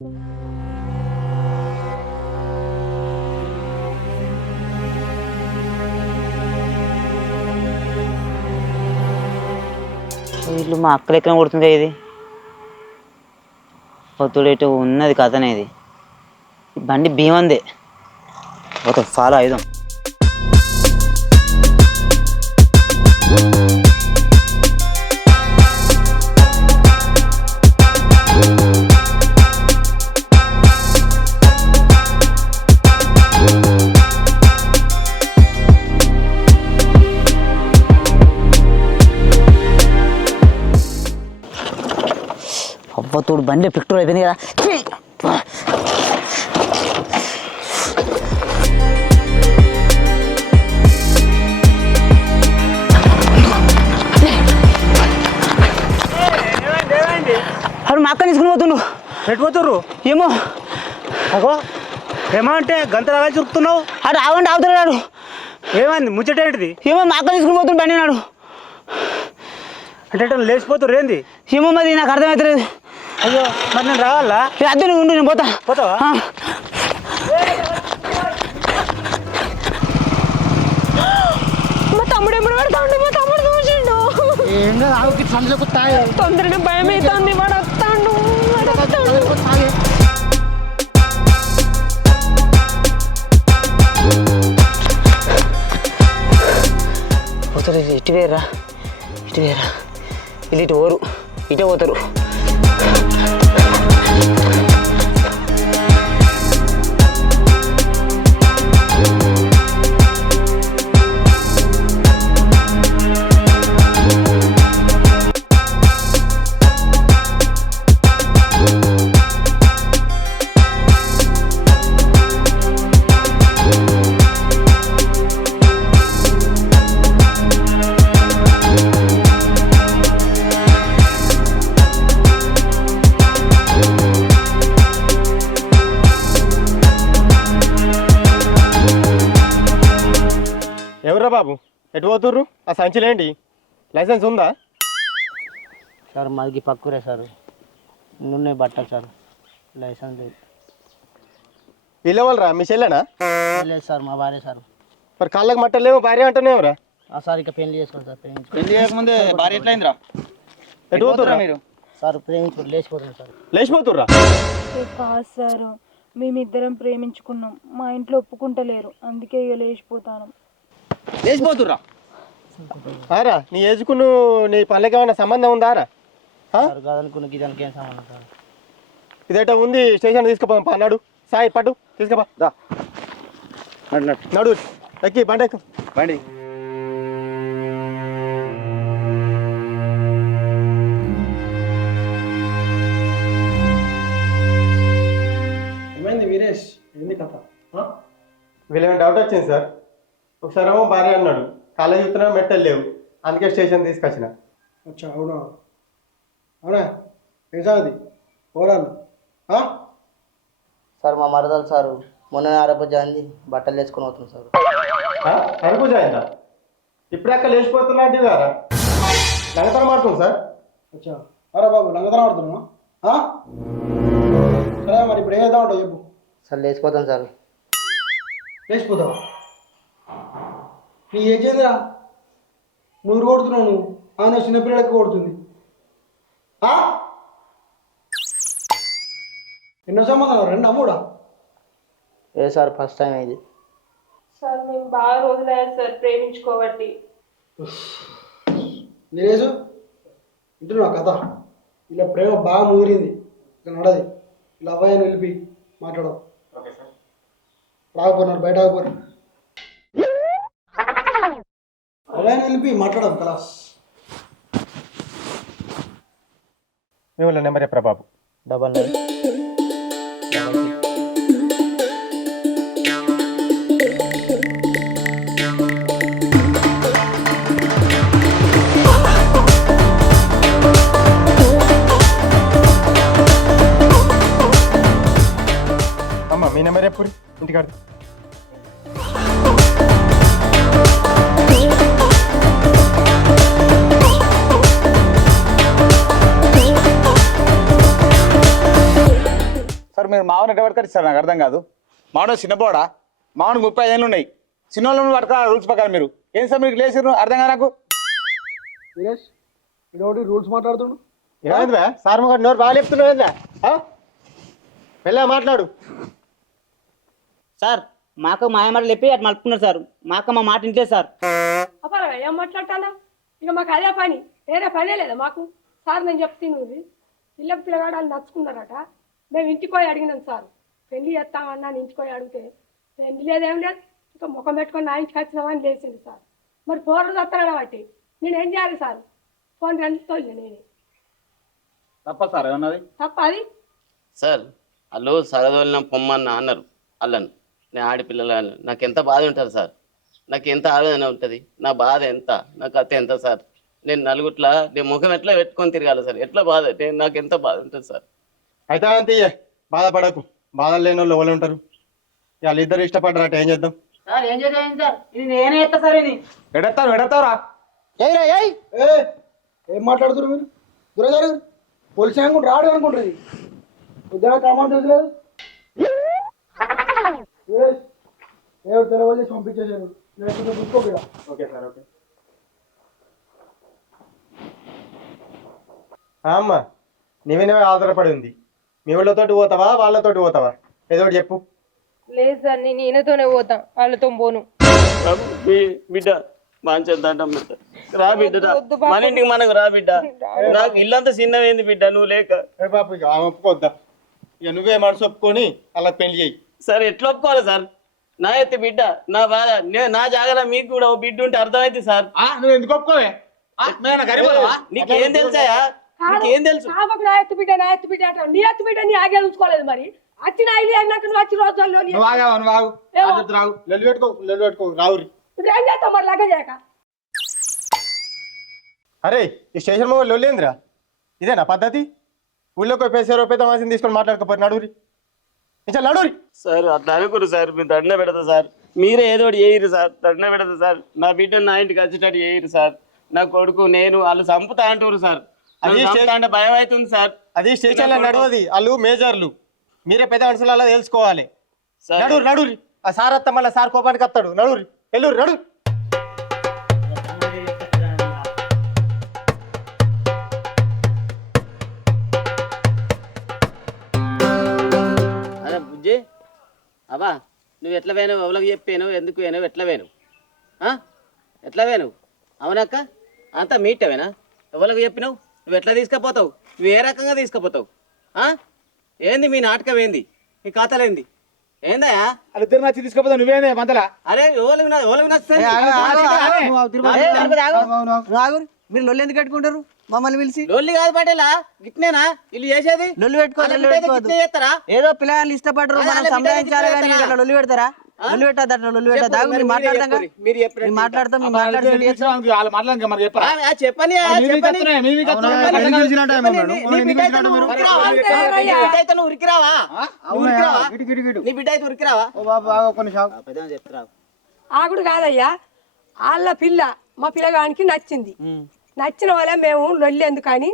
వీళ్ళు మా అక్కలు ఎక్కడ కొడుతుంది ఇది? పొత్తుడేటు ఉన్నది కథ అనేది బండి భీమందే. ఒక ఫాలో అయిదాం. బండి పెట్రోల్ అయిపోయింది కదా! అడు మా అక్క తీసుకుని పోతుండు. ఎటు పోతుర్రు ఏమో. అగో ఏమంటే గంతలాగా చురుకుతున్నావు అటు ఆవండి ఆవుతున్నాడు ఏమైంది? ముచ్చటేటిది ఏమో మా అక్క తీసుకుని పోతుండు బండి నాడు. అంటే లేచిపోతుర్రు ఏంది? ఏమో మరి నాకు అర్థమవుతలేదు అయ్యో మరి నేను రావాలా? అద్దె నువ్వు ఉండు నేను పోతా. పోతావా. మా తమ్ముడు ఎప్పుడు పడతాడు? మా తమ్ముడు చూసిండు. ఏం కాదు ఆవుకి సంజకు తాయి తొందరగా భయం అవుతుంది వాడు వస్తాడు వాడు వస్తాడు. పోతారు ఇటు వేరా ఇటు వేరా వీళ్ళు ఇటు ఓరు ఇటే పోతారు. ఎవరా బాబు. ఎటు పోతుర్రు? ఆ సంచిలేంటి లైసెన్స్ ఉందా? సార్ మాది పక్కూరే సార్. నూనె బట్టలు సార్. లైసెన్స్ లేదు. పిల్లవాళ్ళరా మీ చెల్లెనా? లేదు సార్ మా భార్య సార్. మరి కాళ్ళకి మట్టలేమో భార్య అంటేనేవరా ఆ సార్ ఇక పెళ్ళి చేసుకోండి సార్ ప్రేమించు పెళ్ళి చేయకముందే భార్య ఎట్లయిందిరా? ఎటు పోతుర్రా మీరు? Sir ప్రేమించుకోండి లేచిపోతుంది sir. లేచిపోతుర్రా? ఏ కాదు సారు మేమిద్దరం ప్రేమించుకున్నాం. మా ఇంట్లో ఒప్పుకుంటలేరు. అందుకే ఇక లేచిపోతాను. లేచిపోతుర్రా ఆరా నీ ఏజ్కు నువ్వు నీ పనులకి ఏమైనా సంబంధం ఉందా రా కాదనుకున్న ఏం సంబంధం ఇదేట ఉంది స్టేషన్ తీసుకుపో అన్నాడు సాయి పట్టు తీసుకుపా. దా. నడు ఎక్కి బండి ఎక్కు. బండి. ఏమైంది వీరేష్? ఏంది కథ? వీళ్ళేమైనా డౌట్ వచ్చింది సార్? ఒకసారి ఏమో భార్య అన్నాడు. కాలేజ్ చూస్తున్నా మెట్టలు లేవు. అందుకే స్టేషన్ తీసుకొచ్చిన. అచ్చా అవునా? అవునా? ఏం సంగతి? పోరాలు సార్ మా మరదలు సారు మొన్న ఆరోగ్య జాయింది బట్టలు వేసుకొని అవుతుంది సార్. ఆ? అరకు జాయిందా? ఇప్పుడే అక్కడ లేచిపోతున్నా అంటే గారా లంగతనం ఆడుతుంది సార్. అచ్చా. అరే బాబు లంగతనం ఆడుతున్నావా? సరే మరి ఇప్పుడు ఏం చేద్దాం అంటావు చెప్పు. సార్ లేచిపోతాను సార్. లేచిపోతావా? నీ ఏం చేద్దిరా నువ్వు కొడుతున్నావు నువ్వు. ఆయన చిన్నపిల్లలకి కొడుతుంది. ఆ? ఎన్నో సంబంధాలు రెండా మూడా ఏ సార్ ఫస్ట్ టైం ఇది. సార్ మేము బాగా రోజులయ్యారు సార్ ప్రేమించుకోబట్టి. నీరేసు వింటున్నా కథ? ఇలా ప్రేమ బాగా ముదిరింది. ఇక నడది. ఇలా అబ్బాయిని నిలిపి మాట్లాడవు. రాకపోయినారు బయట ఆగిపోరు నిలిపి మాట్లాడదు కలాస్ మేము నెంబర్ చెప్పరా బాబు డబల్ నైన్ మీరు మామూలు ఎట్లా పట్టుకొచ్చారు నాకు అర్థం కాదు. మామూలు చిన్నపోడా? మామూలు ముప్పై ఐదు ఏళ్ళు ఉన్నాయి. చిన్నోళ్ళు పట్టుకోవాలి రూల్స్ ప్రకారం మీరు. ఏం సార్ మీకు లేచారు అర్థం కాదు నాకు. రూల్స్ మాట్లాడుతుండు? బా సార్ నోరు బాగా చెప్తున్నావు ఏందా వెళ్ళా మాట్లాడు. సార్ మాకు మాయమాటలు చెప్పి అటు మలుపుకున్నారు సార్. మాకు మా మాట ఇంటే సార్. ఏం మాట్లాడతానా ఇక మాకు అదే పని. వేరే పనే లేదా మాకు? సార్ నేను చెప్తున్నాను పిల్ల పిల్లగాడు వాళ్ళు నచ్చుకున్నారట. మేము ఇంటికి పోయి అడిగినాం సార్. పెళ్ళి చేస్తామన్నా అని ఇంటికి పోయి అడిగితే పెళ్ళి లేదేం లేదు ఇంకా ముఖం పెట్టుకొని నా ఇంటికి వచ్చినామని లేచింది సార్. మరి పోరు వస్తాడు బట్టి నేను ఏం చేయాలి సార్? ఫోన్ రండితో నేనే. తప్ప సార్ ఏమన్నది? తప్ప అది? సార్ వాళ్ళు సగదోలిన పొమ్మన్న అన్నారు వాళ్ళను నేను ఆడపిల్లలు. నాకు ఎంత బాధ ఉంటుంది సార్? నాకు ఎంత ఆవేదన ఉంటుంది? నా బాధ ఎంత? నా కథ ఎంత సార్? నేను నలుగుట్ల నేను ముఖం ఎట్లా పెట్టుకొని తిరగాలి సార్? ఎట్లా బాధ? నేను నాకు ఎంత బాధ ఉంటుంది సార్? అయితే అంతే బాధపడకు. బాధలు లేని వాళ్ళు ఎవరు ఉంటారు? వాళ్ళిద్దరు ఇష్టపడ్డారట ఏం చేద్దాం? సార్ ఏం చేయాలి సార్? ఇది నేనే ఎత్తా సార్ ఇది. ఎడతావు ఎడతావురా ఏయ్ రా, ఏయ్! ఏ! ఏం మాట్లాడుతున్నారు మీరు? జరగదు పోలీస్ అనుకుంటారు రాడు అనుకుంటారు ఇది. ఉద్యోగ తెలియదు వీరేష్ ఎవరు తెలవాలి చేసి లేకపోతే చూసుకోకుండా ఓకే సార్ ఓకే. అమ్మ నీవే ఆధారపడి ఉంది. మీ వాళ్ళతోటి పోతావా? వాళ్ళతోటి పోతావా? ఏదో చెప్పు. లేదు సార్ నేను ఈయనతోనే పోతా. వాళ్ళతో పోను. బాబు, బి- బిడ్డ రా బిడ్డ రా. మన ఇంటికి మనకు రా బిడ్డ. నాకు ఇల్లంతా బిడ్డ నువ్వు లేక. ఏ ఇక ఆమె ఒప్పుకోద్దా? ఇక నువ్వే మనసు ఒప్పుకొని అలా పెళ్ళి చేయి సార్ ఎట్లా ఒప్పుకోవాలి సార్? నా ఎత్తి బిడ్డ నా బాధ నేను నా జాగ్రత్త మీకు కూడా ఓ బిడ్డ ఉంటే అర్థమైంది సార్. ఆ, నువ్వు ఎందుకు ఒప్పుకోవే? ఆ, మేమన్నా గరీబులమా? నీకేం తెలుసాయా? తెలుసు? నా ఎత్తు బిడ్డ నా ఎత్తు బిడ్డ అంటావు. నీ ఎత్తు బిడ్డ నీ ఆగే చూసుకోలేదు మరి. వచ్చిన ఐదు అయినాక నువ్వు వచ్చి రోజుల్లో నీ నువ్వు ఆగావా? నువ్వు ఆగు. ఏమో. ఆ చెప్తే రాగు లొల్లి పెట్టుకో లొల్లి పెట్టుకో. రావురి ఇప్పుడు ఏం చేస్తావు మరి లగ్గ చేయక? అరే ఈ స్టేషన్ మొగలు లొల్లి ఏందిరా? ఇదేనా పద్ధతి? ఊళ్ళోకి పోయి పేసారో పెద్ద మనిషిని తీసుకొని మాట్లాడుకోపోయి నడువురి ఇంకా నడువురి సార్ అట్లా అనుకురు సార్. మీరు దండ పెడతా సార్. మీరే ఏదో ఒకటి చేయరు సార్. దండ పెడతా సార్. నా బిడ్డ నా ఇంటికి వచ్చేటట్టు చేయరు సార్. నా కొడుకు నేను వాళ్ళు చంపుతా అంటారు సార్. అది అంటే భయం అవుతుంది సార్. అది స్టేషన్లో నడవది. వాళ్ళు మేజర్లు. మీరే పెద్ద మనుషులు అలా తెలుసుకోవాలి సార్. నడువురి నడువురి ఆ సార్ అత్త మళ్ళీ సార్ కోపానికి వస్తాడు. నడువురి ఎల్లురి నడు అదే బుజ్జి అబ్బా నువ్వు ఎట్లా పోయినావు? ఎవరికి చెప్పాను? ఎందుకు పోయినావు? ఎట్లా పోయినావు? ఆ? ఎట్లా పోయినావు? అవునక్క అంతా మీటవేనా? ఎవరికి చెప్పినావు? నువ్వు ఎట్లా తీసుకుపోతావు? నువ్వు ఏ రకంగా తీసుకుపోతావు? ఆ? ఏంది మీ నాటకం ఏంది? మీ కథలేంది? ఏందయ్యా? వాళ్ళిద్దరు నచ్చి తీసుకుపోతావు నువ్వేనే మంతలా? అరే నచ్చుతుంది మీరు లొల్లి ఎందుకు పెట్టుకుంటారు? మమ్మల్ని పిలిచి? లొల్లి కాదు పటేలా? గిట్నేనా? ఇల్లు చేసేది? లొల్లి పెట్టుకో వాళ్ళ లొల్లి బిడ్డ అయితే పెట్టుకోవద్దు గిట్నే చేస్తారా? ఏదో పిల్లగాళ్ళు ఇష్టపడరు అదే మనం కానీ? ఇట్లా లొల్లి పెడతారా? లొల్లి పెట్టద్దు అట్లా లొల్లి పెట్టద్దు ఆగు, మీరు మాట్లాడతాం కదా. మీరు చెప్పండి మీరు మాట్లాడతాం మీరు మాట్లాడుతూ వాళ్ళు మాట్లాడక మరి చెప్పరా ఆ, ఆ, చెప్పని ఆ, మీ మీకు చెప్పని. వస్తున్నాయి, మీ మీకు వస్తున్నాయి. చెప్పని. ఎందుకు పిలిచినట్టు ఆయన చెప్పని. ఉన్నాడు? నీ- నువ్వు నీ ఎందుకు బిడ్డ అయితే పిలిచినట్టు నువ్వు మీరు? ఉరికిరావా? నీ బిడ్డ అయితే నువ్వు ఉరికిరావా? నువ్వు ఉరికిరావా? నీ బిడ్డ అయితే ఉరికిరావా? పెద్ద చెప్తారా ఆగుడు కాదయ్యా వాళ్ళ పిల్ల మా పిల్లగానికి నచ్చింది నచ్చిన వల్ల మేము లొల్లి ఎందుకని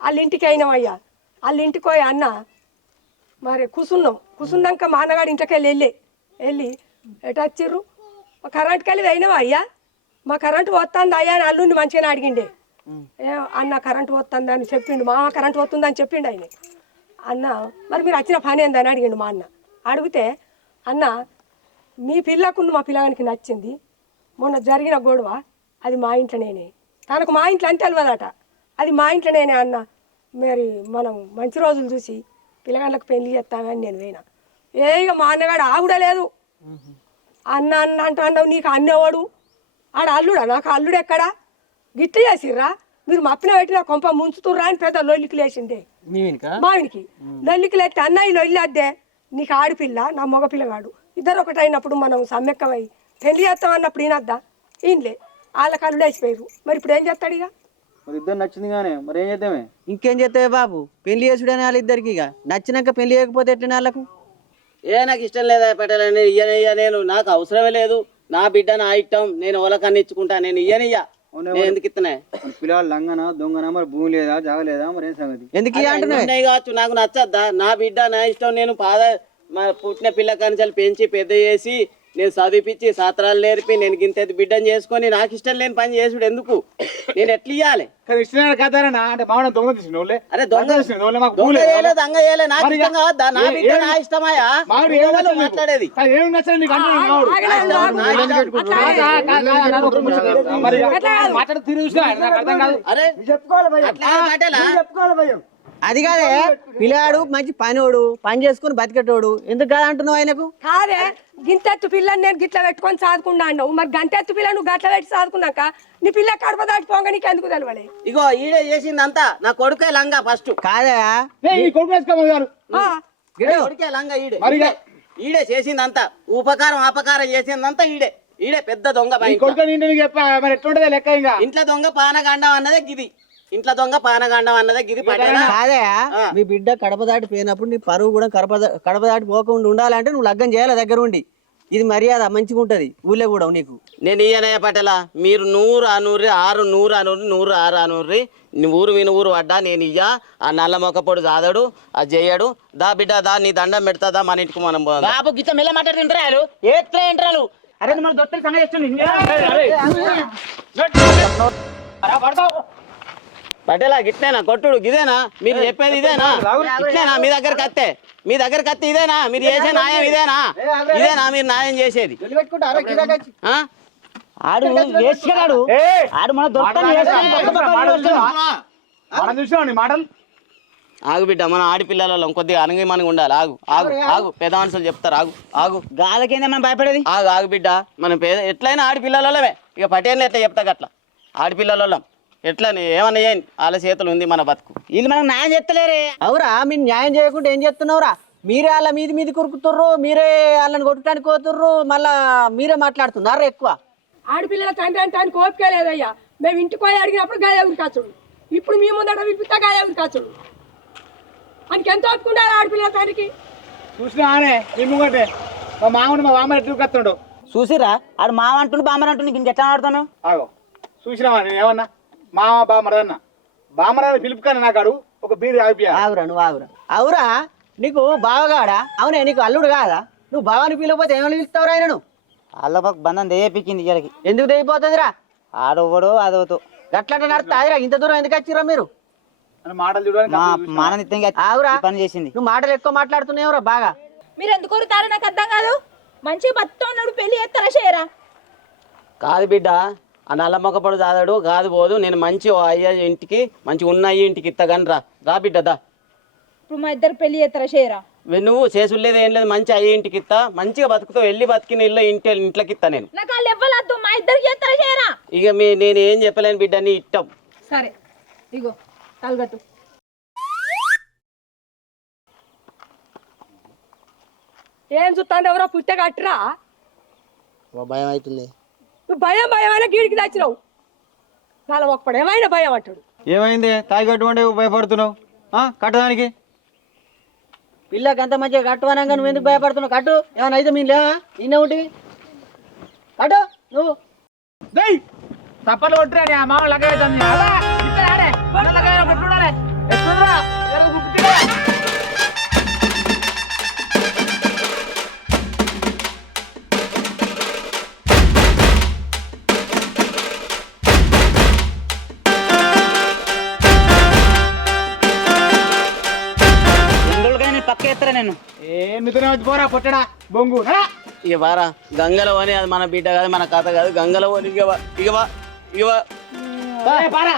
వాళ్ళ ఇంటికి అయినామయ్యా వాళ్ళ ఇంటికి పోయి అన్న మరి కూసున్నాం కూసున్నాక మా అన్నగాడి ఇంట్లోకి వెళ్ళి వెళ్ళి వెళ్ళి ఎటు వచ్చిర్రు? మా కరెంట్కి వెళ్ళి అయినావా అయ్యా? మా కరెంటు వస్తుంది అయ్యా అని అల్లుండి మంచిగానే అడిగిండే. ఏ అన్న కరెంటు వస్తుంది అని చెప్పిండు మా కరెంటు వస్తుందని చెప్పిండు ఆయన. అన్న మరి మీరు వచ్చిన పని ఏందని అడిగిండు మా అన్న. అడిగితే అన్న మీ పిల్లకు మా పిల్లగానికి నచ్చింది మొన్న జరిగిన గొడవ అది మా ఇంట్లోనేనే. తనకు మా ఇంట్లో అని తెలియదట అది మా ఇంట్లోనేనే అన్న. మరి మనం మంచి రోజులు చూసి పిల్లగాళ్ళకి పెళ్ళి చేస్తామని నేను పోయినా. ఏ ఇక మా అన్నగాడు ఆగుడ లేదు అన్న అన్న అంటూ అన్నావు నీకు అన్నేవాడు? ఆడ అల్లుడా? నాకు అల్లుడు ఎక్కడా? గిట్ల చేసిర్రా? మీరు మప్పిన పెట్టిన కొంప ముంచుతుర్రా అని పెద్ద లొల్లికి లేచిండే మావినికి లొల్లికి లేస్తే అన్న ఈ లొల్లి అద్దే. నీకు ఆడపిల్ల నా మగ పిల్లగాడు. ఇద్దరు ఒకటైనప్పుడు మనం సమ్మెక్కమై పెళ్ళి చేస్తాం అన్నప్పుడు ఈయనద్దా? ఈయనలే. వాళ్ళ కళ్ళు లేచిపోయారు మరి ఇప్పుడు ఏం చేస్తాడు ఇక? మరి ఇద్దరు నచ్చింది కానీ మరి ఏం చేద్దామే? ఇంకేం చేస్తావే బాబు? పెళ్ళి చేసుడని వాళ్ళిద్దరికి ఇక. నచ్చినాక పెళ్ళి చేయకపోతే ఎట్లా వాళ్ళకు? ఏ నాకు ఇష్టం లేదా పెట్టాలని ఇయ్యనయ్యా. నేను నాకు అవసరమే లేదు. నా బిడ్డ నా ఇష్టం. నేను ఓలకన్నా ఇచ్చుకుంటా. నేను ఇయ్యనియ్యా. నేను ఎందుకు ఇస్తున్నా పిల్లలు లంగనా దొంగనా? మరి భూమి లేదా జాగ లేదా మరి ఏం సంగతి? ఎందుకు ఉన్నాయి కావచ్చు. నాకు నచ్చద్దా? నా బిడ్డ నా ఇష్టం. నేను పాద మా పుట్టిన పిల్ల కనిచలు పెంచి పెద్ద చేసి నేను చదివిపించి సాత్రాలు నేర్పి నేను గింత బిడ్డను చేసుకొని నాకు ఇష్టం లేని పని చేసుడు ఎందుకు? నేను ఎట్లా ఇయ్యాలి? అంటే అరే దొంగ నా బిడ్డ నా మాట్లాడేది? చెప్పుకోవాలి అది కాదే పిల్లాడు మంచి పనోడు పని చేసుకుని బతికేటోడు. ఎందుకు కాదు అంటున్నావు ఆయనకు? కాదే గింతెత్తు పిల్లని నేను గిట్ల పెట్టుకొని చదువుకున్నా అన్నావు మరి గంటెత్తు పిల్ల నువ్వు గట్ల పెట్టి చదువుకున్నాక నీ పిల్ల కడప దాటి పోగా నీకు ఎందుకు తెలవలే? ఇగో ఈడే చేసిందంతా నా కొడుకే లంగా ఫస్ట్. కాదా. కొడుకు వేసుకోమని గారు. ఆ, కొడుకే లంగా ఈడే. ఈడే. చేసిందంతా. ఉపకారం అపకారం చేసిందంతా ఈడే. ఈడే పెద్ద దొంగ చెప్పా మరి ఎట్లుంటది లెక్క ఇంకా? ఇంట్లో దొంగ పానగాండం అన్నదే గిది. ఇంట్లో దొంగ పానగాండం అన్నదే పట్టేనా కాదే. మీ బిడ్డ కడప దాటి పోయినప్పుడు నీ పరువు కూడా కడప కడప దాటి పోకుండా ఉండాలంటే నువ్వు లగ్గం చేయాలి దగ్గర ఉండి ఇది మర్యాద మంచిగా ఉంటది. ఊళ్ళో కూడా నీకు. నేను ఇయ్యనయ్య పటేల మీరు నూరు అనూరి ఆరు నూరు అనూరి నూరు ఆరు అనూరి నీ ఊరు విని ఊరు పడ్డా నేను ఇయ్య. ఆ నల్ల మొక్కపొడు జాదడు ఆ చేయడు దా బిడ్డ దా నీ దండం పెడతాదా మన ఇంటికి మనం పోదాం. బాబు గిత్త మెల్ల మాట్లాడుతుంటారు ఏత్రే ఏంటారు అరే మన దొత్తలు సంగతి చేస్తుంది పటేలా గిట్నేనా? కొట్టుడు గిదేనా? మీరు చెప్పేది ఇదేనా? ఇట్లేనా? మీ దగ్గర కత్తే మీ దగ్గర కత్తి ఇదేనా? మీరు చేసే న్యాయం ఇదేనా? ఇదేనా? మీరు న్యాయం చేసేది? ఆడు వేసుకెళ్ళాడు ఆడు మన మాటలు ఆగు బిడ్డ మన ఆడపిల్లలలో కొద్దిగా అనగి మనగా ఉండాలి. ఆగు ఆగు ఆగు పెద్ద మనుషులు చెప్తారు ఆగు ఆగు. గాలకేందే మనం భయపడేది? ఆగు ఆగు బిడ్డ. మనం పేద ఎట్లయినా ఆడపిల్లలమే ఇక పటేళ్ళు ఎట్లా చెప్తా అట్లా ఆడపిల్లలం ఎట్లా ఏమన్నా చేయండి వాళ్ళ చేతులు ఉంది మన బతుకు. వీళ్ళు మనకు న్యాయం చేస్తలేరే. అవురా మీరు న్యాయం చేయకుండా ఏం చేస్తున్నావురా? మీరే వాళ్ళ మీది మీది కురుకుతుర్రు మీరే వాళ్ళని కొట్టడానికి పోతుర్రు మళ్ళా మీరే మాట్లాడుతున్నారు ఎక్కువ? ఆడపిల్లల తండ్రి అంటే ఆయనకు ఓపిక లేదయ్యా. మేము ఇంటికి పోయి అడిగినప్పుడు గాయ ఉరికాచుడు. ఇప్పుడు మీ ముందట విప్పితే గాయ ఉరికాచుడు. ఆయనకి ఎంత ఉండాలి ఆడపిల్లల తండ్రికి? చూసినా ఆనే మా మామూలు మా మామ ఎట్లు కత్తుండు చూసిరా ఆడు మామ అంటుండు బామ్మని అంటుండు ఇంక ఎట్లా ఆడుతాను ఆగో. చూసినావా నేను ఏమన్నా? మామ బామరదన్న బామరద పిలుపు కానీ నాకు అడుగు ఒక బీరు ఆగిపోయా? ఆగురా నువ్వు ఆగురా అవురా నీకు బావగాడా? అవునే నీకు అల్లుడు కాదా? నువ్వు బావని పిలవకపోతే ఏమని పిలుస్తావురా ఆయనను? వాళ్ళ పక్క బంధం దేపించింది ఇక్కడికి. ఎందుకు తెగిపోతుందిరా ఆడవ్వడు అదవుతూ గట్లట నడుతాదిరా ఇంత దూరం ఎందుకు వచ్చిర్రా మీరు? అని మాటలు చూడడానికి మా? మాననిత్యంగా ఈ పని చేసింది. నువ్వు మాటలు ఎక్కువ మాట్లాడుతున్నావురా బాగా. మీరు ఎందుకు కొరుతారో నాకు అర్థం కాదు. మంచిగా బతుకుతా ఉన్నాడు పెళ్ళి చేస్తారా చేయరా? కాదు బిడ్డ ఆ నల్ల మొక్కపొడు చాదాడు కాదు పోదు నేను మంచి అయ్య ఇంటికి మంచి ఉన్న అయ్య ఇంటికి ఇత్తగాని రా. రా బిడ్డ దా. ఇప్పుడు మా ఇద్దరు పెళ్ళి చేస్తారా చేయరా? నువ్వు చేసులేదు ఏం లేదు మంచి అయ్య ఇంటికి ఇస్తా మంచిగా బతుకుతావు వెళ్ళి బతికిన ఇల్లు ఇంటి ఇంట్లోకి ఇస్తా నేను. నాకు వాళ్ళు ఇవ్వలేదు మా ఇద్దరికి చేస్తారా చేయరా? ఇక మీ నేను ఏం చెప్పలేను బిడ్డ నీ ఇష్టం. సరే ఇగో తలగట్టు. ఏం చూస్తాంటే ఎవరో పుట్టే కట్టురా? భయం అవుతుంది. నువ్వు భయం భయం అయినా గీడికి తెచ్చినావు నాలో ఒక్కడు ఏమైనా భయం అంటాడు. ఏమైంది? తాగి కట్టుకుంటే భయపడుతున్నావు? కట్టడానికి? పిల్లకి ఎంత మంచిగా కట్టువనంగా నువ్వు ఎందుకు భయపడుతున్నావు? కట్టు. ఏమైనా అయితే మేము లేవా? నిన్న ఒకటి కట్టు నువ్వు. డేయ్ తప్పలు కొట్టురా ఆ మామ ఎట్లుందిరా నేను. ఏ నీతోనే పోరా పొట్టడా బొంగు ఇక బారా గంగల పోని అది మన బిడ్డ కాదు మన కథ కాదు. గంగల పోని ఇక బా ఇక పారా.